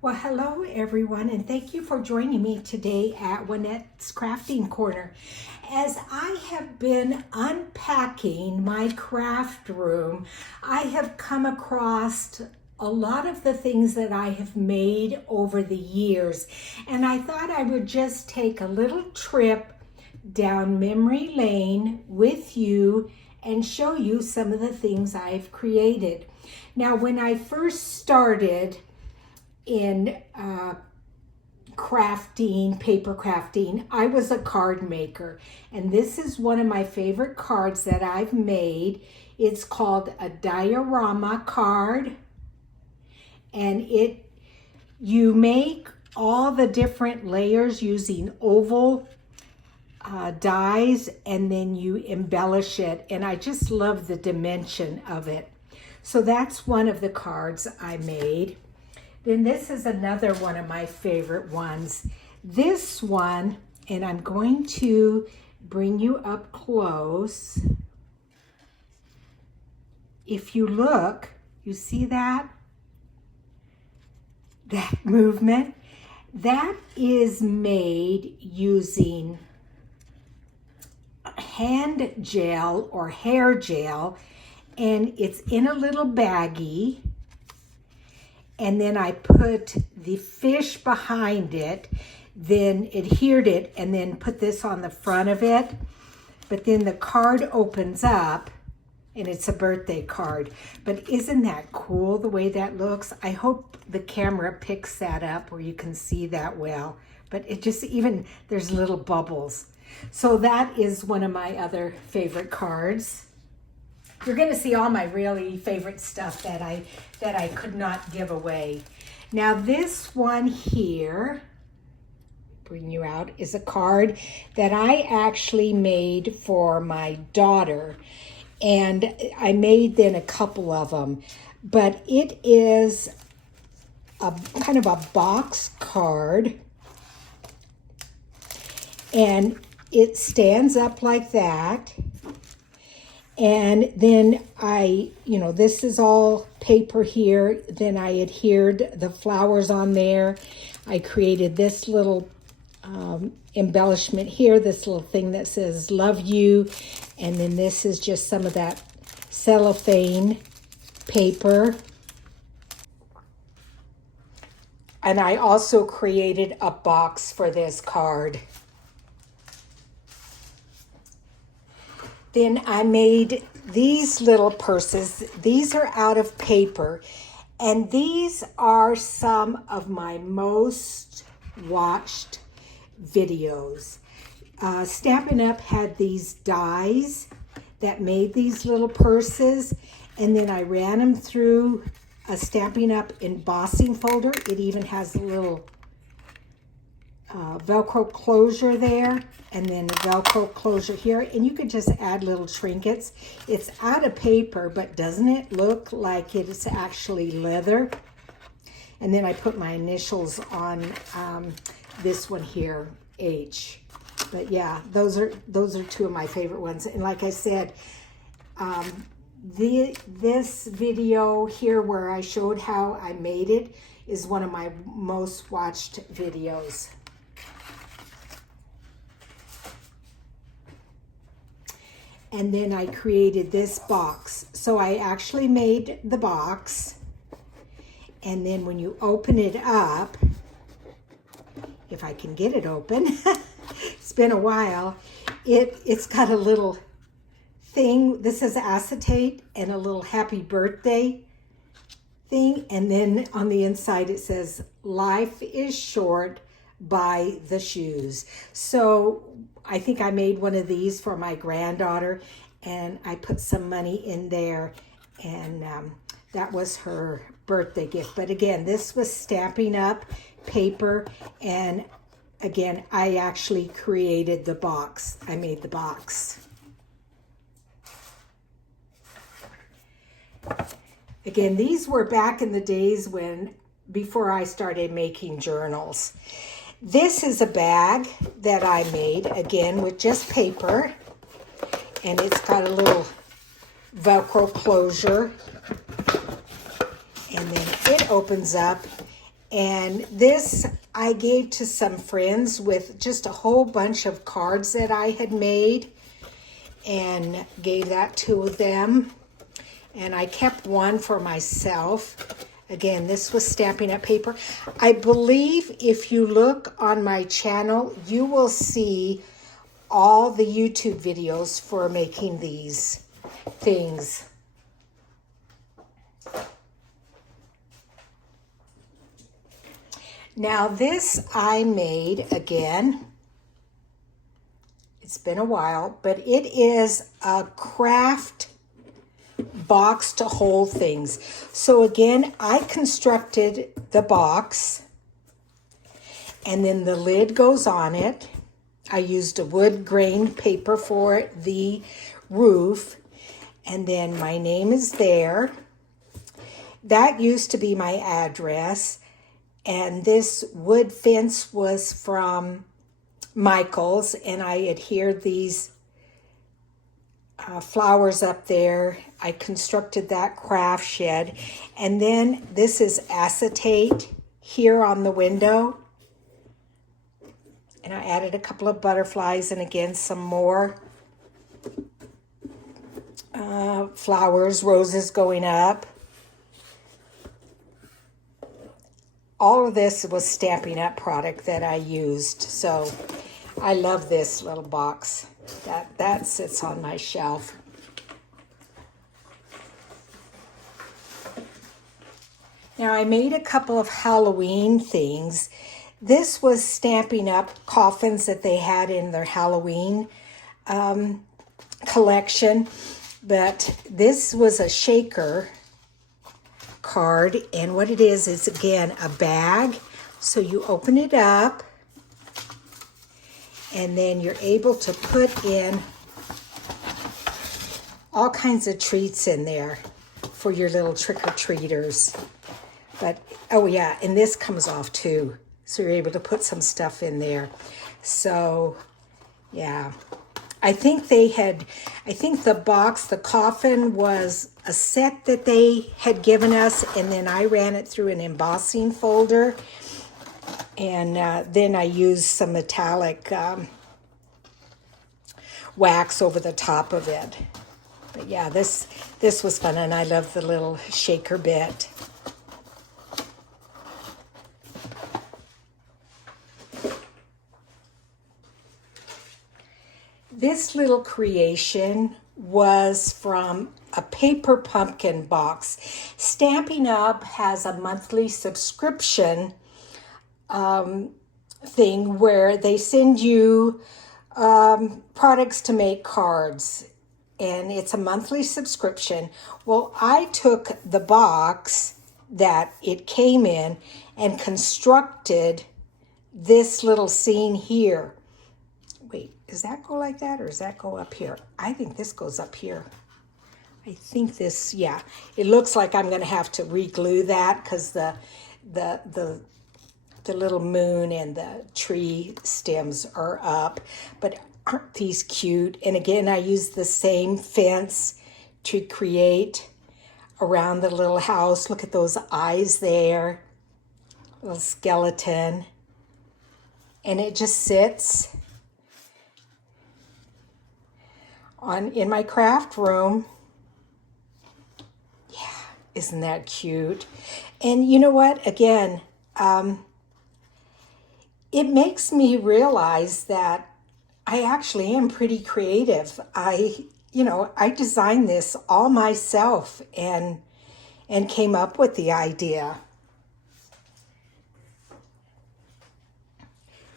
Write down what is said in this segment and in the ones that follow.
Well, hello everyone, and thank you for joining me today at Juanette's Crafting Corner. As I have been unpacking my craft room, I have come across a lot of the things that I have made over the years, and I thought I would just take a little trip down memory lane with you and show you some of the things I've created. Now, when I first started in crafting, paper crafting, I was a card maker, and this is one of my favorite cards that I've made. It's called a diorama card, and you make all the different layers using oval dies, and then you embellish it, and I just love the dimension of it. So that's one of the cards I made. Then this is another one of my favorite ones. This one, and I'm going to bring you up close. If you look, you see that? That movement? That is made using hand gel or hair gel, and it's in a little baggie. And then I put the fish behind it, then adhered it, and then put this on the front of it. But then the card opens up, and it's a birthday card. But isn't that cool the way that looks? I hope the camera picks that up where you can see that well. But it just even, there's little bubbles. So that is one of my other favorite cards. You're going to see all my really favorite stuff that I could not give away. Now this one here, bring you out, is a card that I actually made for my daughter. And I made then a couple of them. But it is a kind of a box card. And it stands up like that. And then this is all paper here. Then I adhered the flowers on there. I created this little embellishment here, this little thing that says love you. And then this is just some of that cellophane paper. And I also created a box for this card. Then I made these little purses. These are out of paper, and these are some of my most watched videos. Stampin' Up! Had these dies that made these little purses, and then I ran them through a Stampin' Up! Embossing folder. It even has a little Velcro closure there, and then a Velcro closure here, and you could just add little trinkets. It's out of paper, but doesn't it look like it's actually leather? And then I put my initials on this one here, H. But yeah, those are two of my favorite ones. And like I said, this video here where I showed how I made it is one of my most watched videos. And then I created this box. So I actually made the box. And then when you open it up, if I can get it open, it's been a while, it's got a little thing. This is acetate and a little happy birthday thing. And then on the inside it says, life is short, buy the shoes. So I think I made one of these for my granddaughter, and I put some money in there, and that was her birthday gift. But again, this was Stampin' Up! Paper, and again, I actually created the box. I made the box. Again, these were back in the days before I started making journals. This is a bag that I made, again, with just paper, and it's got a little Velcro closure, and then it opens up, And this I gave to some friends with just a whole bunch of cards that I had made, and gave that to them. And I kept one for myself. Again, this was Stampin' Up! Paper. I believe if you look on my channel, you will see all the YouTube videos for making these things. Now this I made again. It's been a while, but it is a craft box to hold things. So again, I constructed the box, and then the lid goes on it. I used a wood grain paper for the roof, and then my name is there. That used to be my address, and this wood fence was from Michael's, and I adhered these flowers up there. I constructed that craft shed, and then this is acetate here on the window, and I added a couple of butterflies, and again some more flowers, roses going up. All of this was Stampin' Up! Product that I used, so I love this little box. That sits on my shelf. Now I made a couple of Halloween things. This was Stampin' Up! Coffins that they had in their Halloween collection, but this was a shaker card, and what it is again a bag. So you open it up, and then you're able to put in all kinds of treats in there for your little trick-or-treaters. But, oh yeah, and this comes off too. So you're able to put some stuff in there. So, yeah. I think the box, the coffin was a set that they had given us, and then I ran it through an embossing folder. And then I used some metallic wax over the top of it. But yeah, this was fun, and I love the little shaker bit. This little creation was from a paper pumpkin box. Stampin' Up! Has a monthly subscription thing where they send you products to make cards, and it's a monthly subscription. Well, I took the box that it came in and constructed this little scene here. Wait, does that go like that, or does that go up here? I think this goes up here. I think this, yeah. It looks like I'm going to have to re-glue that because the little moon and the tree stems are up. But aren't these cute? And again, I used the same fence to create around the little house. Look at those eyes there. Little skeleton. And it just sits in my craft room. Yeah, isn't that cute? And you know what? Again, it makes me realize that I actually am pretty creative. I designed this all myself and came up with the idea.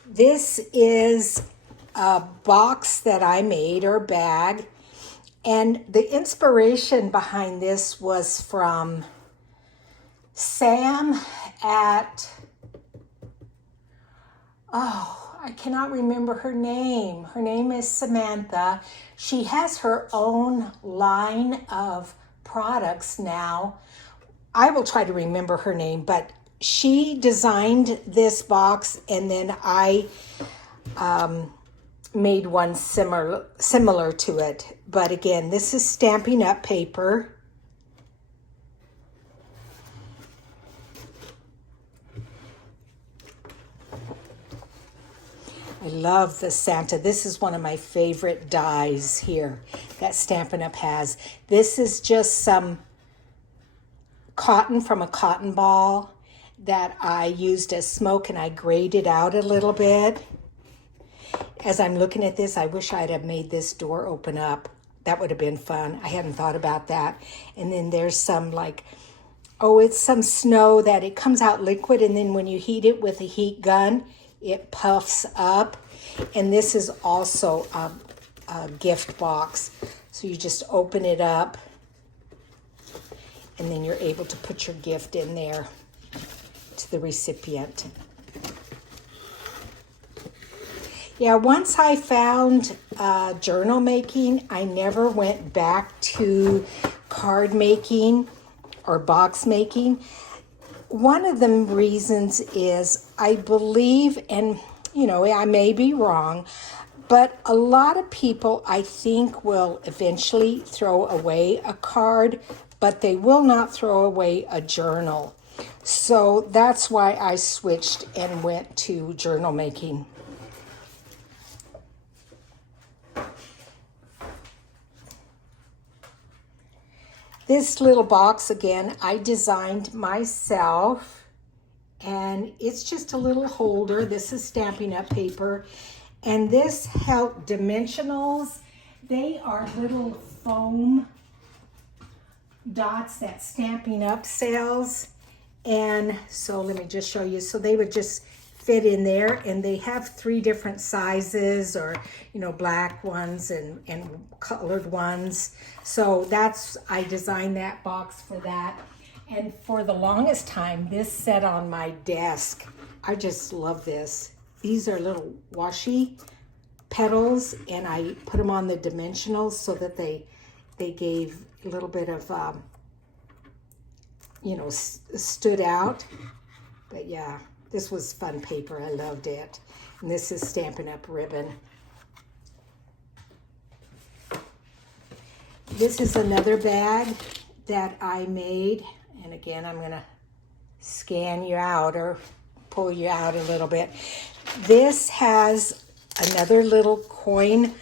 This is a box that I made, or bag, and the inspiration behind this was from Sam at, I cannot remember her name. Her name is Samantha. She has her own line of products now. I will try to remember her name, but she designed this box, and then I made one similar to it. But again, this is Stampin' Up! Paper. I love the Santa. This is one of my favorite dies here that Stampin' Up! Has. This is just some cotton from a cotton ball that I used as smoke, and I grayed it out a little bit. As I'm looking at this, I wish I'd have made this door open up. That would have been fun. I hadn't thought about that. And then there's some like, oh, it's some snow that it comes out liquid, and then when you heat it with a heat gun, it puffs up. And this is also a gift box. So you just open it up, and then you're able to put your gift in there to the recipient. Yeah, once I found journal making, I never went back to card making or box making. One of the reasons is I believe, and you know, I may be wrong, but a lot of people I think will eventually throw away a card, but they will not throw away a journal. So that's why I switched and went to journal making. This little box, again, I designed myself, and it's just a little holder. This is Stampin' Up! Paper, and this helped dimensionals. They are little foam dots that Stampin' Up! Sells, and so let me just show you. So they would just fit in there, and they have 3 different sizes, or you know, black ones and colored ones. So that's, I designed that box for that. And for the longest time, this sat on my desk. I just love this. These are little washi petals, and I put them on the dimensionals so that they gave a little bit of you know, stood out. But yeah, this was fun paper. I loved it. And this is Stampin' Up! Ribbon. This is another bag that I made. And again, I'm going to scan you out or pull you out a little bit. This has another little coin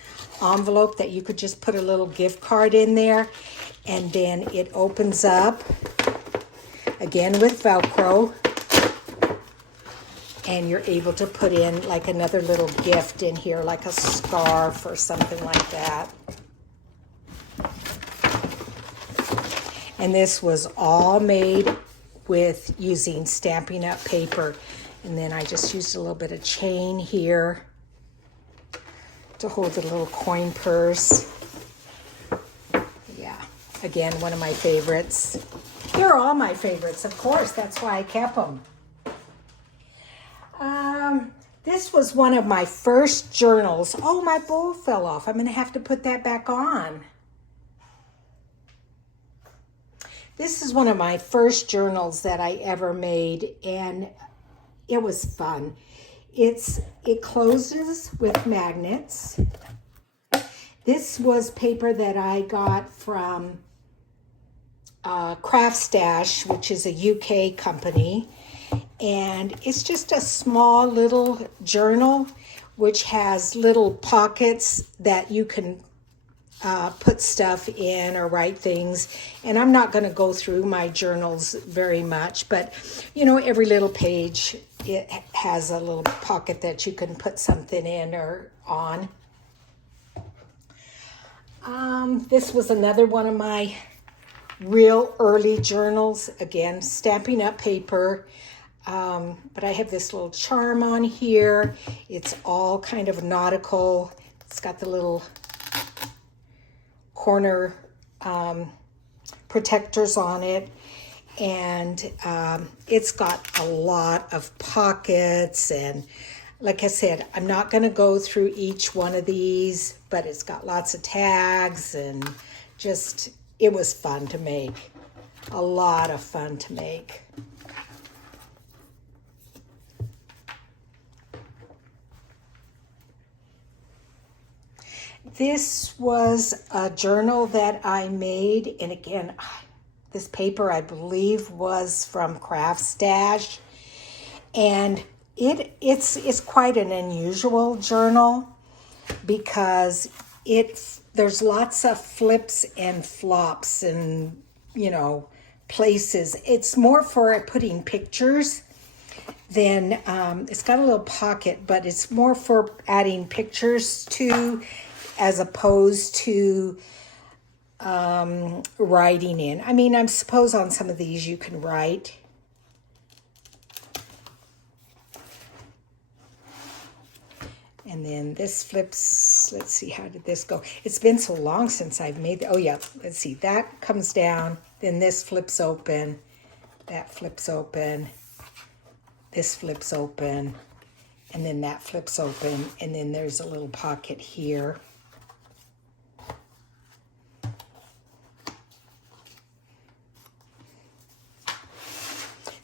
envelope that you could just put a little gift card in there. And then it opens up, again with Velcro. And you're able to put in like another little gift in here, like a scarf or something like that. And this was all made with using Stampin' Up! Paper. And then I just used a little bit of chain here to hold the little coin purse. Yeah, again, one of my favorites. They're all my favorites, of course. That's why I kept them. This was one of my first journals. Oh, my bowl fell off. I'm going to have to put that back on. This is one of my first journals that I ever made, and it was fun. It closes with magnets. This was paper that I got from Craft Stash, which is a UK company. And it's just a small little journal which has little pockets that you can put stuff in or write things. And I'm not going to go through my journals very much, but you know, every little page, it has a little pocket that you can put something in or on. This was another one of my real early journals. Again, Stampin' Up! Paper. But I have this little charm on here. It's all kind of nautical. It's got the little corner protectors on it. And it's got a lot of pockets. And like I said, I'm not going to go through each one of these, but it's got lots of tags, and just, it was fun to make. A lot of fun to make. This was a journal that I made, and again, this paper I believe was from Craft Stash, and It's quite an unusual journal because there's lots of flips and flops and, you know, places. It's more for putting pictures than, it's got a little pocket, but it's more for adding pictures to, as opposed to writing in. I mean, I suppose on some of these you can write. And then this flips, let's see, how did this go? It's been so long since I've made, oh yeah, let's see, that comes down, then this flips open, that flips open, this flips open, and then that flips open, and then there's a little pocket here.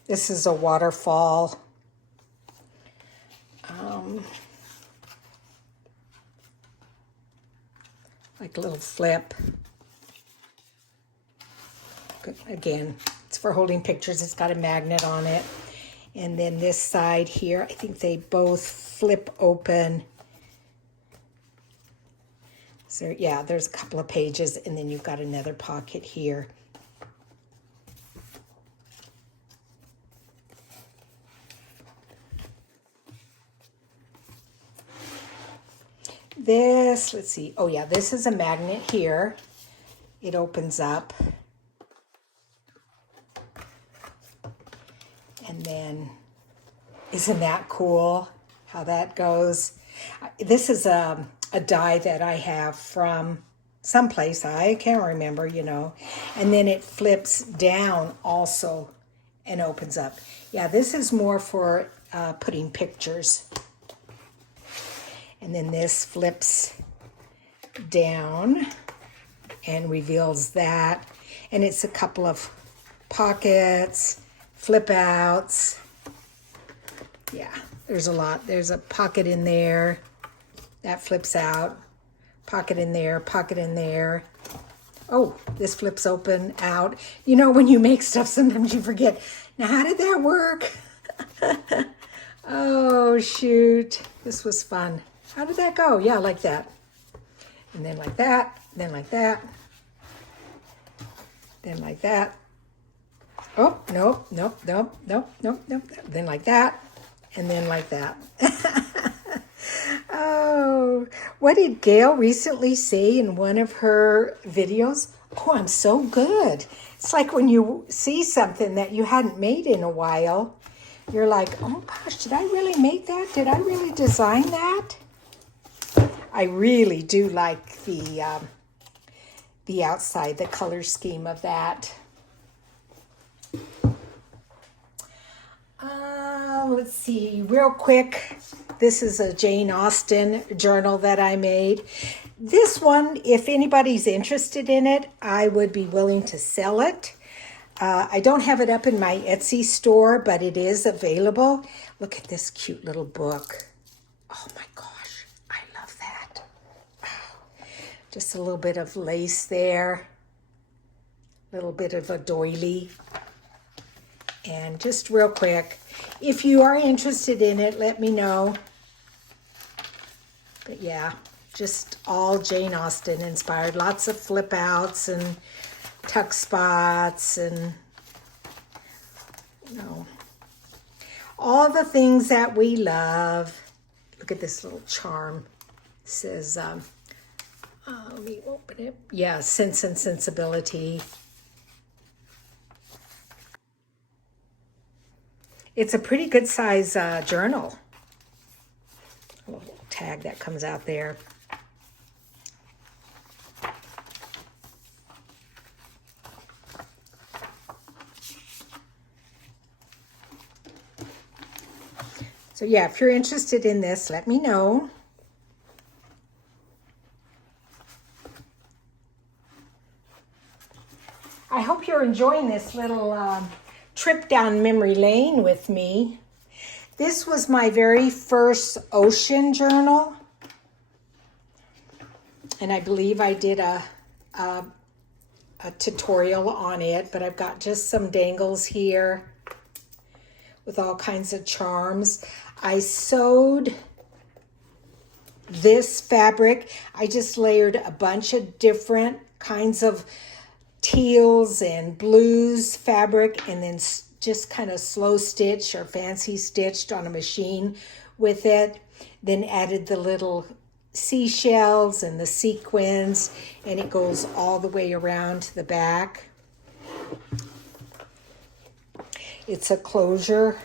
This is a waterfall. Like a little flip. Good. Again, it's for holding pictures. It's got a magnet on it. And then this side here, I think they both flip open. So yeah, there's a couple of pages, and then you've got another pocket here. This, let's see, oh yeah, this is a magnet here. It opens up. And then, isn't that cool how that goes? This is a die that I have from someplace, I can't remember, you know. And then it flips down also and opens up. Yeah, this is more for putting pictures. And then this flips down and reveals that. And it's a couple of pockets, flip outs. Yeah, there's a lot. There's a pocket in there. That flips out. Pocket in there, pocket in there. Oh, this flips open, out. You know, when you make stuff, sometimes you forget. Now, how did that work? Oh, shoot. This was fun. How did that go? Yeah, like that. And then like that, then like that. Then like that. Oh, nope, nope, nope, nope, nope, nope. Then like that, and then like that. Oh, what did Gail recently say in one of her videos? Oh, I'm so good. It's like when you see something that you hadn't made in a while, you're like, oh gosh, did I really make that? Did I really design that? I really do like the outside, the color scheme of that. Let's see, real quick. This is a Jane Austen journal that I made. This one, if anybody's interested in it, I would be willing to sell it. I don't have it up in my Etsy store, but it is available. Look at this cute little book. Oh my gosh, I love that. Oh, just a little bit of lace there. A little bit of a doily. And just real quick, if you are interested in it, let me know. But yeah, just all Jane Austen inspired. Lots of flip outs and tuck spots and, you know, all the things that we love. Look at this little charm. It says, let me open it. Yeah, Sense and Sensibility. It's a pretty good size journal. A little tag that comes out there. So yeah, if you're interested in this, let me know. I hope you're enjoying this little trip down memory lane with me. This was my very first ocean journal. And I believe I did a tutorial on it, but I've got just some dangles here with all kinds of charms. I sewed this fabric. I just layered a bunch of different kinds of teals and blues fabric, and then just kind of slow stitched or fancy stitched on a machine with it. Then added the little seashells and the sequins, and it goes all the way around to the back. It's a closure,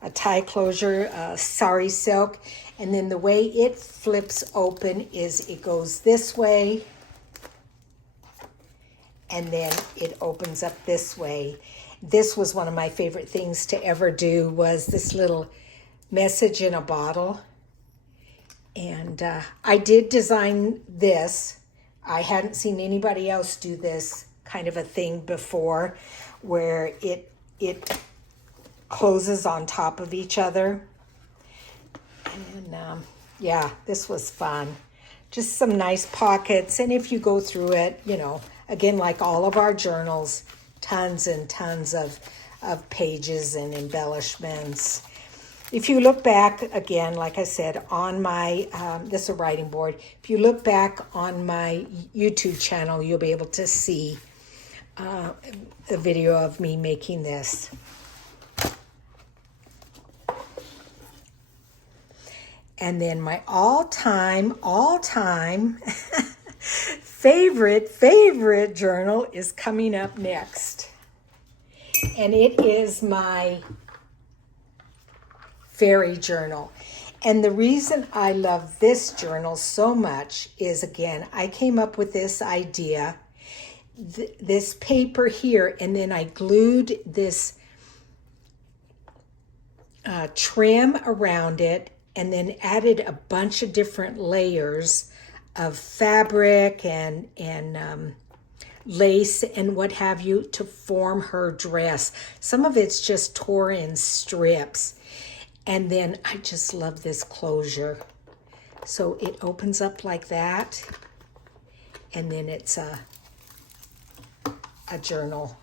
a tie closure, sari silk, and then the way it flips open is it goes this way, and then it opens up this way. This was one of my favorite things to ever do, was this little message in a bottle. And I did design this. I hadn't seen anybody else do this kind of a thing before, where it closes on top of each other. And yeah, this was fun. Just some nice pockets. And if you go through it, you know, again, like all of our journals, tons and tons of pages and embellishments. If you look back, again, like I said, on my, this is a writing board. If you look back on my YouTube channel, you'll be able to see a video of me making this. And then my all-time favorite journal is coming up next. And it is my fairy journal. And the reason I love this journal so much is, again, I came up with this idea, this paper here, and then I glued this trim around it, and then added a bunch of different layers of fabric and lace and what have you to form her dress. Some of it's just tore in strips. And then I just love this closure. So it opens up like that. And then it's a journal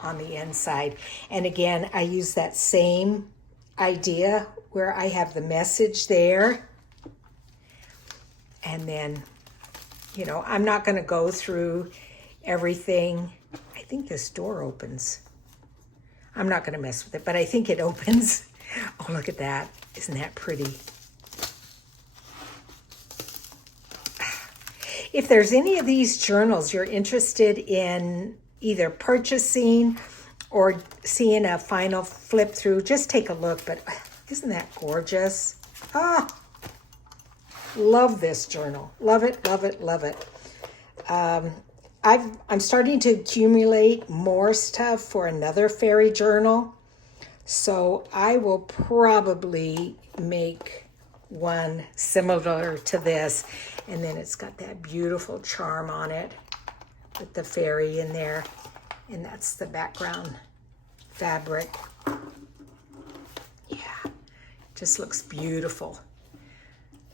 on the inside. And again, I use that same idea where I have the message there. And then, you know, I'm not going to go through everything. I think this door opens. I'm not going to mess with it, but I think it opens. Oh, look at that. Isn't that pretty? If there's any of these journals you're interested in either purchasing or seeing a final flip through, just take a look. But isn't that gorgeous? Ah, love this journal. Love it, love it, love it. I'm starting to accumulate more stuff for another fairy journal. So I will probably make one similar to this. And then it's got that beautiful charm on it with the fairy in there. And that's the background fabric. Yeah, just looks beautiful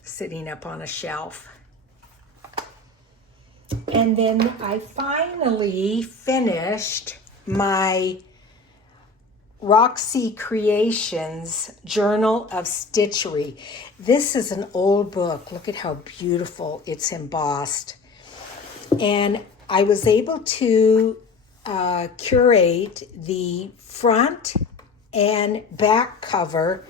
sitting up on a shelf. And then I finally finished my Roxy Creations Journal of Stitchery. This is an old book. Look at how beautiful it's embossed. And I was able to curate the front and back cover,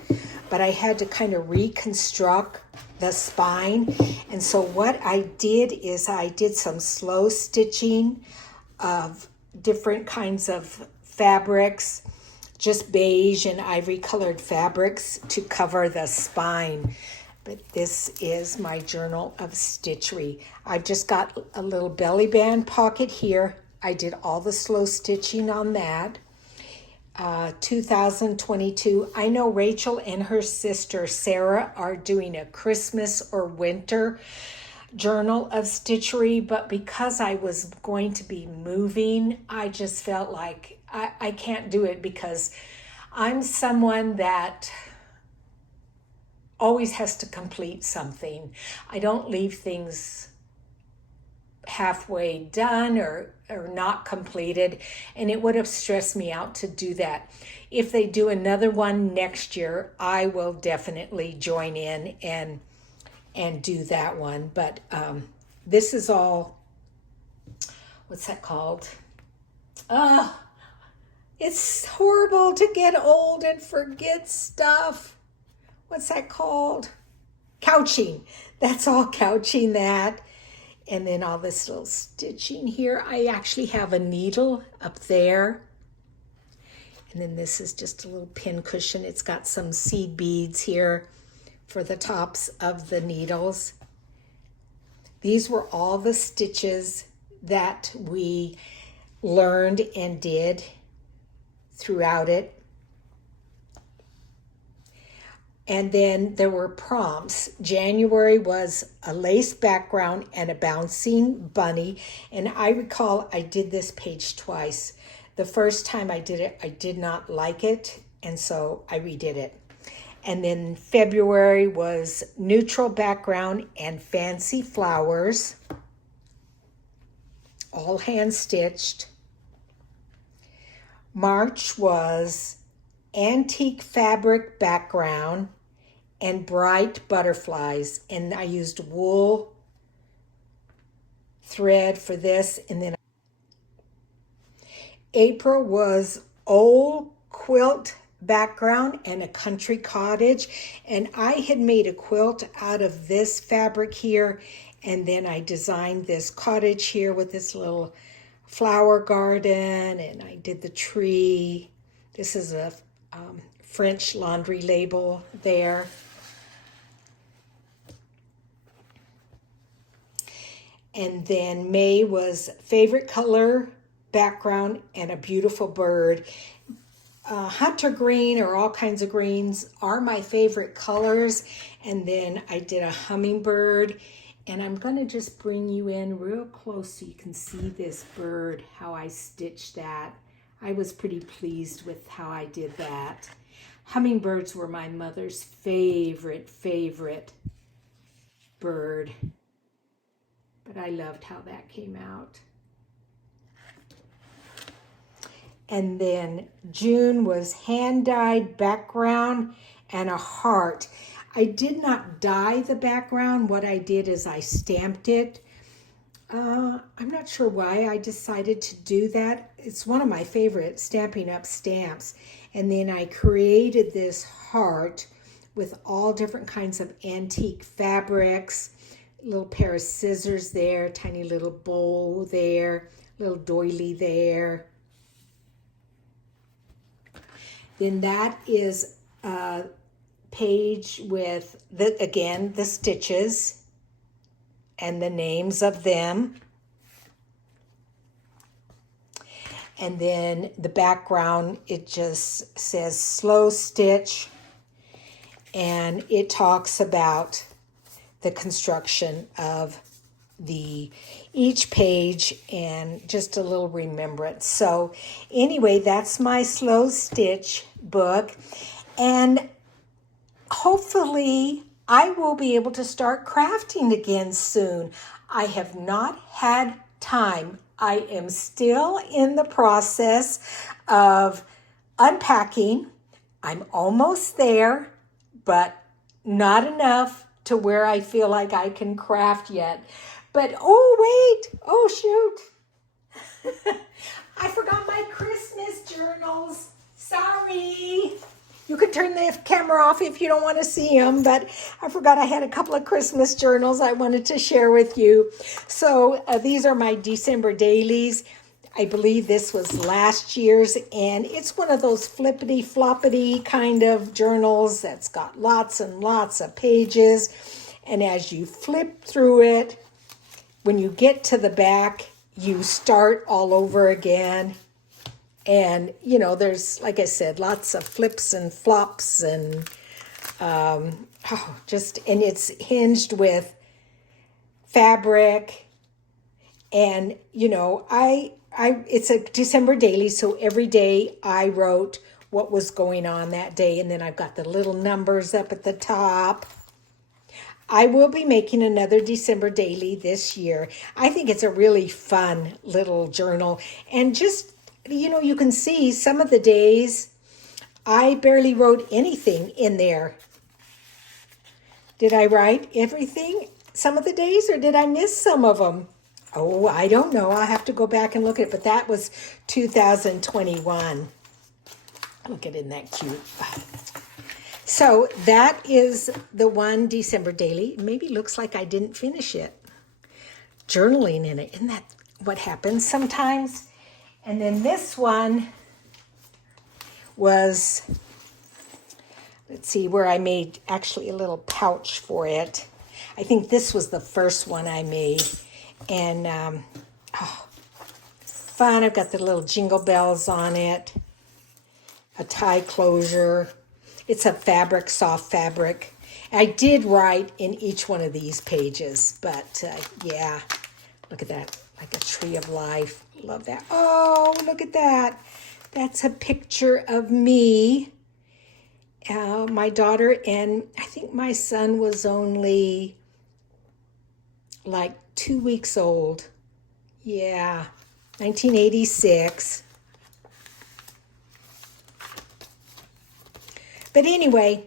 but I had to kind of reconstruct the spine. And so what I did is I did some slow stitching of different kinds of fabrics, just beige and ivory colored fabrics to cover the spine. But this is my Journal of Stitchery. I've just got a little belly band pocket here. I did all the slow stitching on that. 2022. I know Rachel and her sister Sarah are doing a Christmas or winter Journal of Stitchery, but because I was going to be moving, I just felt like I can't do it, because I'm someone that always has to complete something. I don't leave things halfway done or not completed, and it would have stressed me out to do that. If they do another one next year, I will definitely join in and do that one. But this is all, what's that called? It's horrible to get old and forget stuff. What's that called? Couching. That's all couching that. And then all this little stitching here. I actually have a needle up there. And then this is just a little pin cushion. It's got some seed beads here for the tops of the needles. These were all the stitches that we learned and did throughout it. And then there were prompts. January was a lace background and a bouncing bunny. And I recall I did this page twice. The first time I did it, I did not like it, and so I redid it. And then February was neutral background and fancy flowers, all hand stitched. March was antique fabric background and bright butterflies, and I used wool thread for this. And then April was old quilt background and a country cottage, and I had made a quilt out of this fabric here, and then I designed this cottage here with this little flower garden, and I did the tree. This is a French laundry label there. And then May was favorite color background and a beautiful bird. Hunter green or all kinds of greens are my favorite colors. And then I did a hummingbird, and I'm going to just bring you in real close so you can see this bird, how I stitched that. I was pretty pleased with how I did that. Hummingbirds were my mother's favorite bird, but I loved how that came out. And then June was hand-dyed background and a heart. I did not dye the background. What I did is I stamped it. I'm not sure why I decided to do that. It's one of my favorite Stampin' Up! Stamps. And then I created this heart with all different kinds of antique fabrics, little pair of scissors there, tiny little bowl there, little doily there. Then that is a page with, the stitches and the names of them. And then the background, it just says slow stitch, and it talks about the construction of each page and just a little remembrance. So anyway, that's my slow stitch book, and hopefully I will be able to start crafting again soon. I have not had time. I am still in the process of unpacking. I'm almost there, but not enough to where I feel like I can craft yet. But oh shoot, I forgot my Christmas journals. Sorry. You can turn the camera off if you don't want to see them, but I forgot I had a couple of Christmas journals I wanted to share with you. So these are my December dailies. I believe this was last year's, and it's one of those flippity floppity kind of journals that's got lots and lots of pages. And as you flip through it, when you get to the back, you start all over again. And, you know, there's, like I said, lots of flips and flops and and it's hinged with fabric. And, you know, it's a December daily, so every day I wrote what was going on that day. And then I've got the little numbers up at the top. I will be making another December daily this year. I think it's a really fun little journal. And just, you can see some of the days I barely wrote anything in there. Did I write everything some of the days, or did I miss some of them? Oh, I don't know. I'll have to go back and look at it. But that was 2021. Look at, isn't that cute? So that is the one December daily. Maybe looks like I didn't finish it. Journaling in it. Isn't that what happens sometimes? And then this one was, let's see, where I made actually a little pouch for it. I think this was the first one I made. And fun. I've got the little jingle bells on it. A tie closure. It's a fabric, soft fabric. I did write in each one of these pages, but yeah, look at that, like a tree of life. Love that. Oh, look at that. That's a picture of me, my daughter, and I think my son was only like 2 weeks old. Yeah, 1986. But anyway,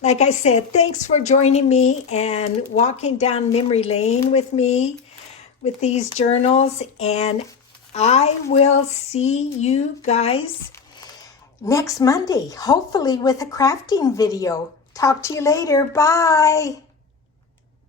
like I said, thanks for joining me and walking down memory lane with me with these journals. And I will see you guys next Monday, hopefully with a crafting video. Talk to you later. Bye.